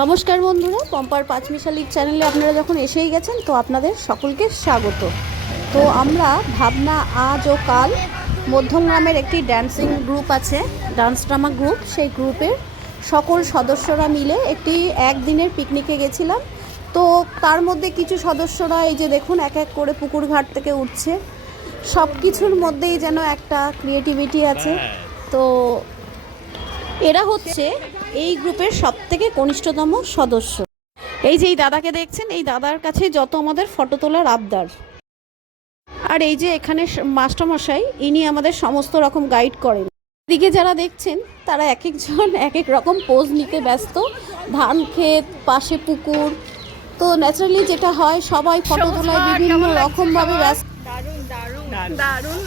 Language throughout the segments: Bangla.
নমস্কার বন্ধুরা পম্পার পাঁচমিশালির চ্যানেলে আপনারা যখন এসেই গেছেন তো আপনাদের সকলকে স্বাগত। তো আমরা ভাবনা আজ ও কাল মধ্যমগ্রামের একটি ড্যান্সিং গ্রুপ আছে ডান্স ড্রামা গ্রুপ সেই গ্রুপের সকল সদস্যরা মিলে একটি একদিনের পিকনিকে গেছিলাম। তো তার মধ্যে কিছু সদস্যরা এই যে দেখুন এক এক করে পুকুর ঘাট থেকে উঠছে। সব কিছুর মধ্যেই যেন একটা ক্রিয়েটিভিটি আছে। তো এরা হচ্ছে এই গ্রুপের সব থেকে কনিষ্ঠতম সদস্য। এই যে এই দাদাকে দেখছেন এই দাদার কাছে যত আমাদের ফটো তোলার আবদার। আর এই যে এখানে মাস্টারমশাই ইনি আমাদের সমস্ত রকম গাইড করেন। দিকে যারা দেখছেন তারা এক একজন এক এক রকম পোজ নিতে ব্যস্ত। ধান ক্ষেত পাশে পুকুর তো ন্যাচারালি যেটা হয় সবাই ফটো তোলায় বিভিন্ন রকমভাবে ব্যস্ত। দারুণ দারুণ দারুণ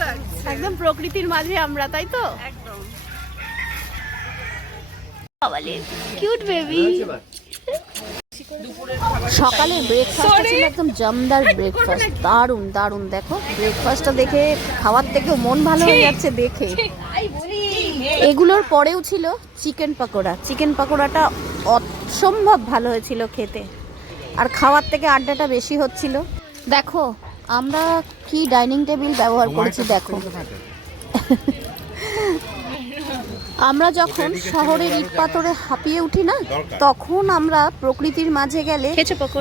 একদম প্রকৃতির মাঝে আমরা তাই তো? একদম কিউট বেবি সকালের ব্রেকফাস্ট ছিল একদম জমদার ব্রেকফাস্ট দারুণ দারুণ দেখো। ব্রেকফাস্টটা দেখে খাওয়ার থেকেও মন ভালো হয়ে যাচ্ছে দেখে। এগুলোর পরেও ছিল চিকেন পাকোড়া। চিকেন পাকোড়াটা অসম্ভব ভালো হয়েছিল খেতে। আর খাওয়ার থেকে আড্ডাটা বেশি হচ্ছিল। দেখো আমরা কি ডাইনিং টেবিল ব্যবহার করেছি দেখো। আমরা যখন শহরের ইট পাথরে হাঁপিয়ে উঠি না তখন আমরা প্রকৃতির মাঝে গেলে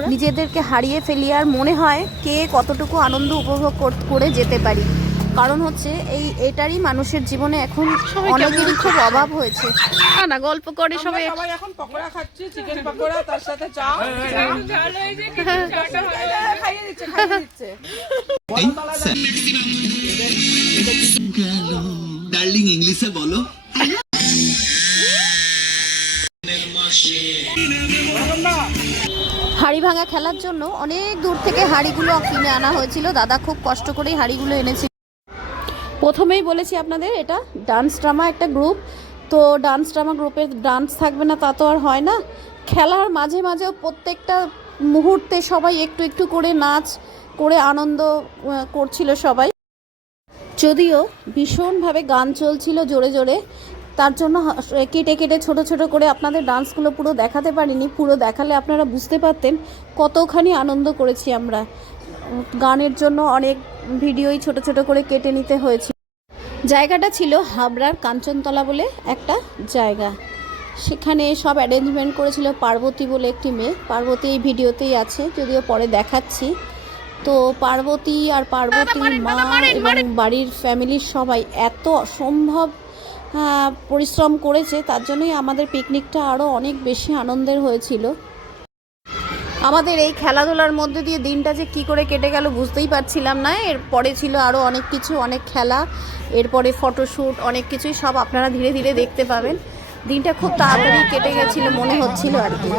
নিজেদেরকে হারিয়ে ফেলি আর মনে হয় কে কতটুকু আনন্দ উপভোগ কর- করে যেতে পারি। কারণ হচ্ছে এই এটারই মানুষের জীবনে এখন অনেকেরই খুব অভাব হয়েছে। না গল্প করে সবাই সবাই এখন পকোড়া খাচ্ছি চিকেন পকোড়া তার সাথে চা হয়েছে কিন্তু চাটা খাইয়ে দিচ্ছে খাইয়ে দিচ্ছে। ডার্লিং ইংলিশে বলো। হাড়ি ভাঙা খেলার জন্য অনেক দূর থেকে হাড়িগুলো কিনে আনা হয়েছিল। দাদা খুব কষ্ট করেই হাড়িগুলো এনেছিল। প্রথমেই বলেছি আপনাদের, এটা ডান্স ড্রামা একটা গ্রুপ। তো ডান্স ড্রামা গ্রুপের ডান্স থাকবে না, তা তো আর হয় না। খেলার মাঝে মাঝেও প্রত্যেকটা মুহূর্তে সবাই একটু একটু করে নাচ, করে আনন্দ করছিল সবাই। যদিও ভীষণভাবে গান চলছিল জোরে জোরে তার জন্য কেটে কেটে ছোট ছোট করে আপনাদের ডান্সগুলো পুরো দেখাতে পারিনি পুরো দেখালে আপনারা বুঝতে পারতেন কতখানি আনন্দ করেছি আমরা। গানের জন্য অনেক ভিডিওই ছোট ছোট করে কেটে নিতে হয়েছে। জায়গাটা ছিল হাবড়ার কাঞ্চনতলা বলে একটা জায়গা। সেখানে সব অ্যারেঞ্জমেন্ট করেছিল পার্বতী বলে একটি মেয়ে। পার্বতী এই ভিডিওতেই আছে যদিও পরে দেখাচ্ছি। তো পার্বতী আর পার্বতীর মা এবং বাড়ির ফ্যামিলির সবাই এত অসম্ভব পরিশ্রম করেছে, তার জন্যই আমাদের পিকনিকটা আরও অনেক বেশি আনন্দের হয়েছিল। আমাদের এই খেলাধুলার মধ্যে দিয়ে দিনটা যে কি করে কেটে গেল বুঝতেই পারছিলাম না। এর পরে ছিল আরও অনেক কিছু, অনেক খেলা, এরপরে ফটোশ্যুট অনেক কিছুই সব আপনারা ধীরে ধীরে দেখতে পাবেন। দিনটা খুব তাড়াতাড়ি কেটে গেছিল মনে হচ্ছিল আর কি।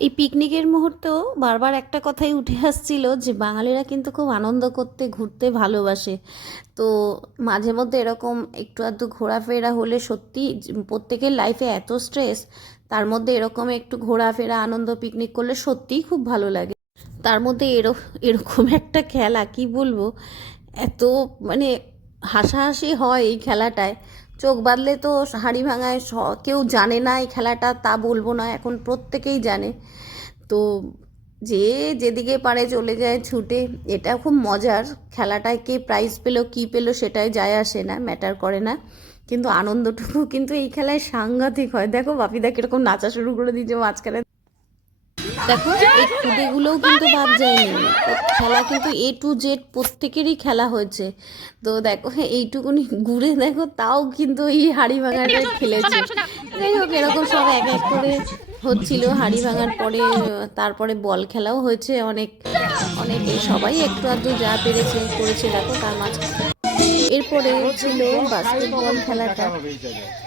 এই পিকনিকের মুহূর্তেও বারবার একটা কথাই উঠে আসছিল যে বাঙালিরা কিন্তু খুব আনন্দ করতে, ঘুরতে ভালোবাসে। তো মাঝে মধ্যে এরকম একটু আধটু ঘোরাফেরা হলে সত্যি প্রত্যেকের লাইফে এত স্ট্রেস তার মধ্যে এরকম একটু ঘোরাফেরা, আনন্দ পিকনিক করলে সত্যিই খুব ভালো লাগে। তার মধ্যে এরকম একটা খেলা, কি বলব? এত মানে হাসাহাসি হয় এই খেলাটায়। চোখ বাঁধলে তো হাঁড়ি ভাঙায় কেউ জানে না এই খেলাটা, তা বলব না, এখন প্রত্যেকেই জানে। তো যে যেদিকে পারে চলে যায় ছুটে, এটা খুব মজার। খেলাটায় কে প্রাইজ পেল, কী পেল সেটাই যায় আসে না ম্যাটার করে না। কিন্তু আনন্দটুকু কিন্তু এই খেলায় সাংঘাতিক হয়। দেখো বাপিদা কীরকম নাচা শুরু করে দিয়েছে মাঝখানে। দেখো এই খুদেগুলোও কিন্তু বাদ যায়নি খেলা কিন্তু এ টু জেড প্রত্যেকেরই খেলা হয়েছে। তো দেখো এইটুকুনি ঘুরে দেখো তাও কিন্তু এই হাড়ি ভাঙাটা খেলেছে। যাই হোক এরকম সব এক এক করে হচ্ছিল। হাড়ি ভাঙার পরে তারপরে বল খেলাও হয়েছে অনেক অনেক। সবাই একটু আধটু যা পেরেছে করেছে দেখো তার মাঝখানে এরপরে ছিল বাস্কেটবল খেলাটা।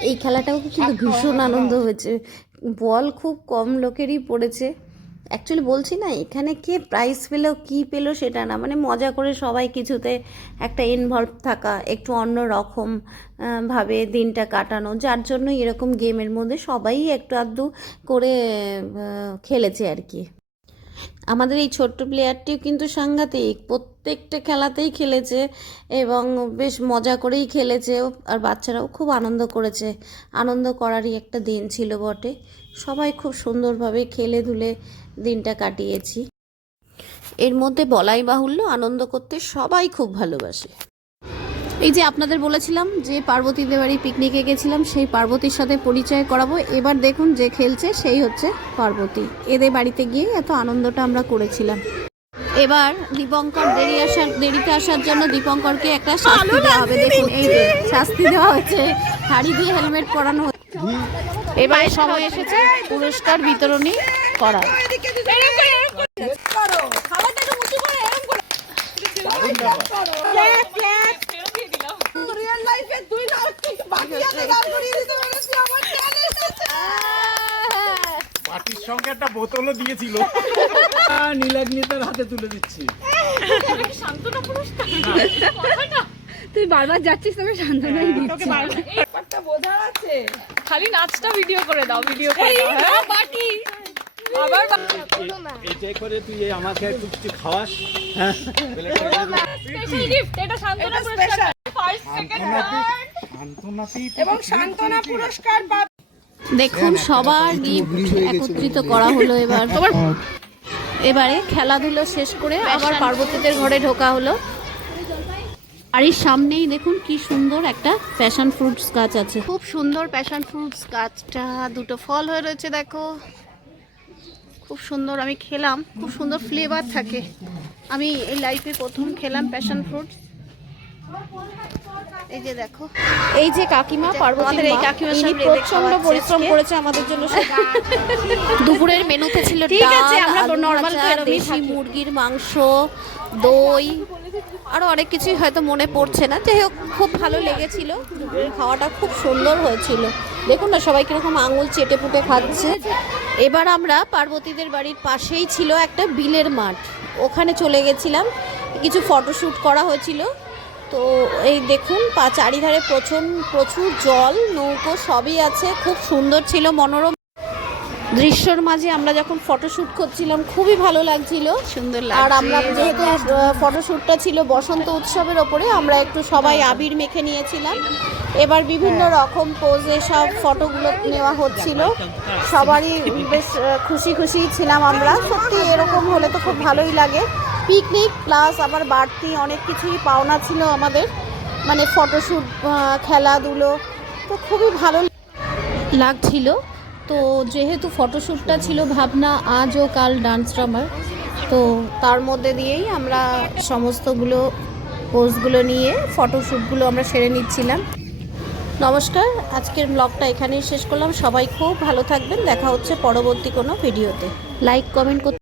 এই খেলাটাও কিন্তু ভীষণ আনন্দ হয়েছে। বল খুব কম লোকেরই পড়েছে। অ্যাকচুয়ালি বলছি না, এখানে কে প্রাইজ পেল, কি পেল সেটা না। মানে মজা করে সবাই কিছুতে একটা ইনভলভ থাকা, একটু অন্য রকম ভাবে দিনটা কাটানো। যার জন্য এরকম গেমের মধ্যে সবাই একটু আধটু করে খেলেছে আর কি। আমাদের এই ছোট্ট প্লেয়ারটিও কিন্তু সাংঘাতিক। প্রত্যেকটা খেলাতেই খেলেছে এবং বেশ মজা করেই খেলেছে আর বাচ্চারাও খুব আনন্দ করেছে। আনন্দ করারই একটা দিন ছিল বটে। সবাই খুব সুন্দরভাবে খেলে ধুলে দিনটা কাটিয়েছি। এর মধ্যে বলাই বাহুল্য, আনন্দ করতে সবাই খুব ভালোবাসে। এই যে আপনাদের বলেছিলাম যে পার্বতীদের বাড়ি পিকনিকে গেছিলাম সেই পার্বতীর সাথে পরিচয় করাবো। এবার দেখুন যে খেলছে সেই হচ্ছে পার্বতী। এদের বাড়িতে গিয়ে এত আনন্দটা আমরা করেছিলাম। এবার দীপঙ্কর দেরি আসার দেরিতে আসার জন্য দীপঙ্করকে একটা শাস্তি দেওয়া হবে। দেখুন এই যে শাস্তি দেওয়া হচ্ছে হাড়ি দিয়ে হেলমেট পরানো হচ্ছে। এবারে সময় এসেছে পুরস্কার বিতরণী রিয়েল লাইফে দুই লাখ বাকি আছে গাল করিয়ে দিতে পেরেছি আমার চ্যালেঞ্জ আছে পার্টির সঙ্গে একটা বোতলও দিয়েছিল। নীলাগ্নিতার হাতে তুলে দিচ্ছি। তুই বারবার যাচ্ছিস তবে শান্তনাই দিচ্ছি। ব্যাপারটা বোঝার আছে। খালি নাচটা ভিডিও করে দাও ভিডিও করে দাও হ্যাঁ? আবার করে তুই আমাকে একটু কিছু খাওয়াস স্পেশাল গিফট এটা শান্তনা পুরস্কার। ফার্স্ট সেকেন্ড শান্তনাতেই এবং সান্ত্বনা পুরস্কার দেখুন সবার গিফট একত্রিত করা হলো এবার। এবারে খেলাধুলো শেষ করে আবার পার্বতীদের ঘরে ঢোকা হলো। বাড়ির সামনেই দেখুন কি সুন্দর একটা প্যাশন ফ্রুটস গাছ আছে। খুব সুন্দর প্যাশন ফ্রুটস গাছটা দুটো ফল হয়ে রয়েছে দেখো। খুব সুন্দর আমি খেলাম খুব সুন্দর ফ্লেভার থাকে। আমি এই লাইফে প্রথম খেলাম প্যাশন ফ্রুটস এই যে দেখো। এই যে কাকিমা পার্বতী এই মা, কাকিমার ইনি সামনে প্রচণ্ড পরিশ্রম করেছে আমাদের জন্য দুপুরের মেনুতে ছিল ঠিক আছে, আমরা এরমই দেশি মুরগির মাংস দই আরও অনেক কিছুই হয়তো মনে পড়ছে না। যাই হোক খুব ভালো লেগেছিল। দুপুরের খাওয়াটা খুব সুন্দর হয়েছিল। দেখুন না সবাই কীরকম আঙুল চেটে পুটে খাচ্ছে। এবার আমরা পার্বতীদের বাড়ির পাশেই ছিল একটা বিলের মাঠ। ওখানে চলে গেছিলাম। কিছু ফটোশ্যুট করা হয়েছিল। তো এই দেখুন পা চারিধারে প্রচুর প্রচুর জল নৌকো সবই আছে খুব সুন্দর ছিল মনোরম দৃশ্যর মাঝে আমরা যখন ফটোশ্যুট করছিলাম খুবই ভালো লাগছিল। সুন্দর আর আমরা যেহেতু ফটোশ্যুটটা ছিল বসন্ত উৎসবের ওপরে আমরা একটু সবাই আবির মেখে নিয়েছিলাম। এবার বিভিন্ন রকম পোজে সব ফটোগুলো নেওয়া হচ্ছিল। সবারই বেশ খুশি খুশি ছিলাম আমরা। সত্যি এরকম হলে তো খুব ভালোই লাগে। পিকনিক প্লাস আবার বাড়তি অনেক কিছুই পাওনা ছিল আমাদের। মানে ফটোশ্যুট খেলাধুলো, তো খুবই ভালো লাগছিল। তো যেহেতু ফটোশ্যুটটা ছিল ভাবনা আজ ও কাল ডান্স ড্রামার তো তার মধ্যে দিয়েই আমরা সমস্তগুলো পোজগুলো নিয়ে ফটোশ্যুটগুলো আমরা সেরে নিচ্ছিলাম। নমস্কার, আজকের ব্লগটা এখানেই শেষ করলাম। সবাই খুব ভালো থাকবেন। দেখা হচ্ছে পরবর্তী কোনো ভিডিওতে লাইক কমেন্ট করতে